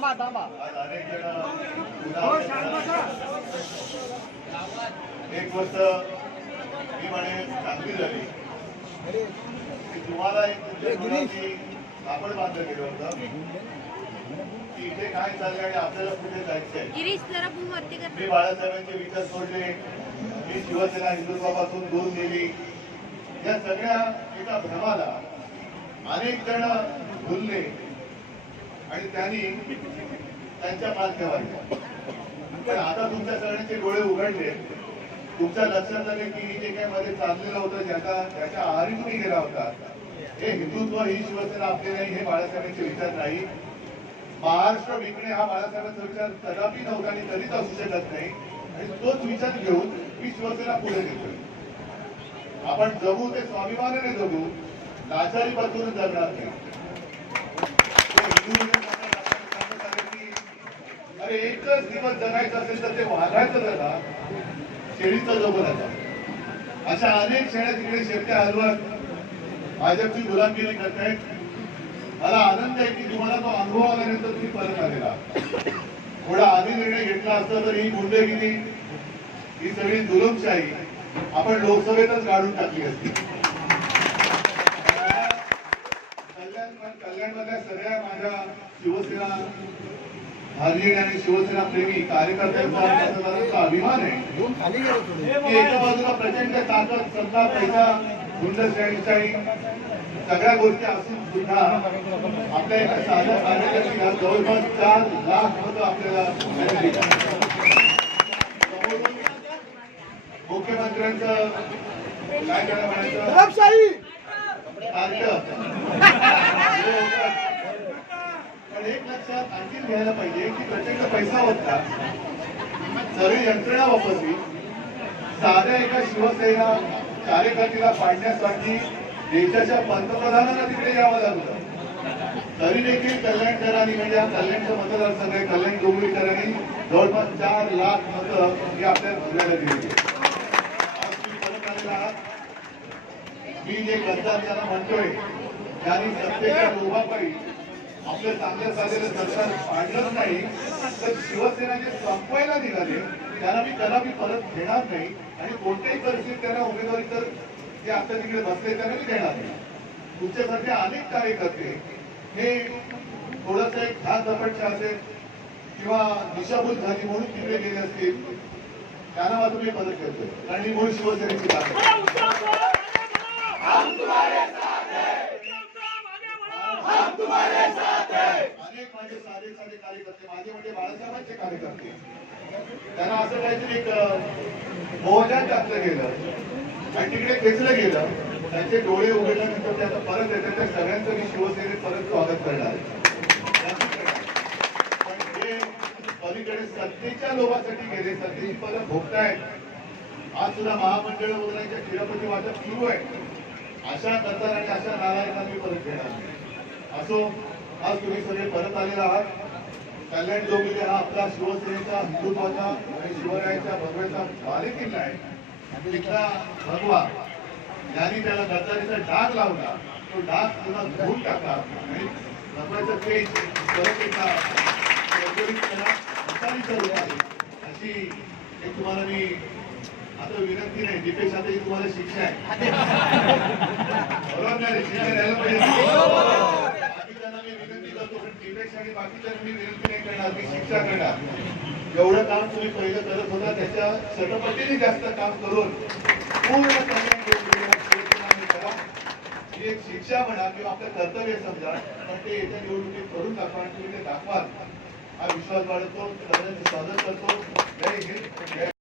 थांबा थांबा. आज अनेक जण उदाहरण एक गोष्ट मी म्हणे चांगली झाली की तुम्हाला एक तुमच्या कापड बांधलं गेलं होतं. की इथे काय चाललंय आणि आपल्याला कुठे जायचं आहे? गिरीश जरा भूम वरती कर मी बाळासाहेबांचे विचार सोडले. मी शिवसेना हिंदुत्वापासून दूर गेली या सगळ्या एका भ्रमाला अनेक जण भुलले. आणि त्यांनी त्यांच्या पालख्या वाढल्या पण आता तुमच्या सगळ्यांचे डोळे उघडले. तुमच्या लक्षात आले की जे काही मध्ये चाललेलं होतं ज्याचा त्याच्या आहारी तुम्ही गेला होता हे हिंदुत्व ही शिवसेना आपले नाही हे बाळासाहेबांचे विचार नाही. महाराष्ट्र विकणे हा बाळासाहेबांचा विचार कदापि नव्हता आणि कधीच असू शकत नाही. आणि तोच विचार घेऊन मी शिवसेना पुढे नेतोय. आपण जगू ते स्वाभिमानाने जगू लाचारी बसून जगणार नाही ते हिंदू म्हणजे आपल्याला सांगत आले की, अरे एकच जगायचं असेल तर ते वाघायचं जगा शेळीचं जगू अशा अनेक शेळ्या तिकडे शेपट्या हलवत. भाजपची गुलामगिरी करतायत मला आनंद आहे की तुम्हाला तो अनुभव आल्यानंतर तुम्ही परत आलेला थोडा आधी निर्णय घेतला असता तर ही गुंडगिरी ही सगळी दुलमशाही आपण लोकसभेतच काढून टाकली असती. कल्याण कल्याणमधल्या सगळ्या माझ्या शिवसेना धार्मिक आणि शिवसेना प्रेमी कार्यकर्त्यांचा अभिमान आहे. की एका बाजूला प्रचंड ताकद सत्ता पैसा गुंडशाही सगळ्या गोष्टी असून सुद्धा आपल्या एका साध्या कार्यकर्त्याला जवळपास चार लाख मतं आपल्याला मुख्यमंत्र्यांचं काय म्हणायचं दडपशाही कार्य पण एक लक्षात आणखी घ्यायला पाहिजे की प्रचंड पैसा होता. सगळी यंत्रणा वापरली. साध्या एका शिवसेना कार्यकर्तीला पाडण्यासाठी देशाच्या पंतप्रधानांना तिकडे यावं लागलं. तरी देखील कल्याणकरांनी म्हणजे हा कल्याणचं मतदारसंघ आहे कल्याण डोंगरीकरांनी जवळपास चार लाख मतं ही आपल्या दुसऱ्याला दिली. आज तुम्ही परत आलेला मी जे गद्दार त्याला म्हणतोय त्यांनी सत्तेच्या लोभापायी आपलं चांगलं झालेलं सरकार पाडलंच नाही तर शिवसेना जे संपवायला निघाले त्यांना मी कदापि परत घेणार नाही आणि कोणत्याही परिस्थितीत त्यांना उमेदवारी तर जे आता तिकडे बसले त्यांना मी देणार नाही. तुमच्यासारखे अनेक कार्यकर्ते हे थोडस एक घात झपटचे असेल किंवा दिशाभूल झाली म्हणून तिकडे गेले असतील त्यांना मात्र मी मदत करतोय कारण ही मूळ शिवसेनेची ताकद आहे. अनेक माझे साधे साधे कार्यकर्ते माझे म्हणजे बाळासाहेबांचे कार्यकर्ते. त्यांना असं काहीतरी एक अं, टाकलं गेलं. आणि तिकडे खेचलं गेलं. त्यांचे डोळे उघडल्यानंतर ते आता परत येतात. त्या सगळ्यांचं मी शिवसेनेत परत स्वागत करणार पण हे पलीकडे सत्तेच्या लोभासाठी गेले सत्तेची परत भोगतायत. आज सुद्धा महामंडळ वगैरेच्या तिरुपती वाटप सुरू आहे. अशा कथा आणि अशा नारायणांनी मी परत घेणार नाही. असो आज तुम्ही सगळे परत आलेला आहात. कल्याण डोंबिवली हा आपला शिवसेनेचा हिंदुत्वाचा आणि शिवरायाच्या भगव्याचा बालेकिल्ला आहे. तिथला भगवा ज्यांनी त्याला गद्दारीचा डाग लावला तो डाग पुन्हा धुवून टाका आणि भगवाचा तेज परत एकदा. अशी एक तुम्हाला मी आता विनंती नाही दीपेश आता ही तुम्हाला शिक्षा आहे. बरोबर नाही शिक्षा द्यायला पाहिजे. मी विनंती करतो पण आणि मी विनंती नाही करणार मी शिक्षा करणार. जेवढं काम तुम्ही पहिलं करत होता त्याच्या सटपटीने जास्त काम करून पूर्ण ही एक शिक्षा म्हणा किंवा आपलं कर्तव्य समजा पण ते येत्या निवडणुकीत करून दाखवा आणि तुम्ही ते दाखवाल. हा विश्वास बाळगतो सगळ्यांचं स्वागत करतो.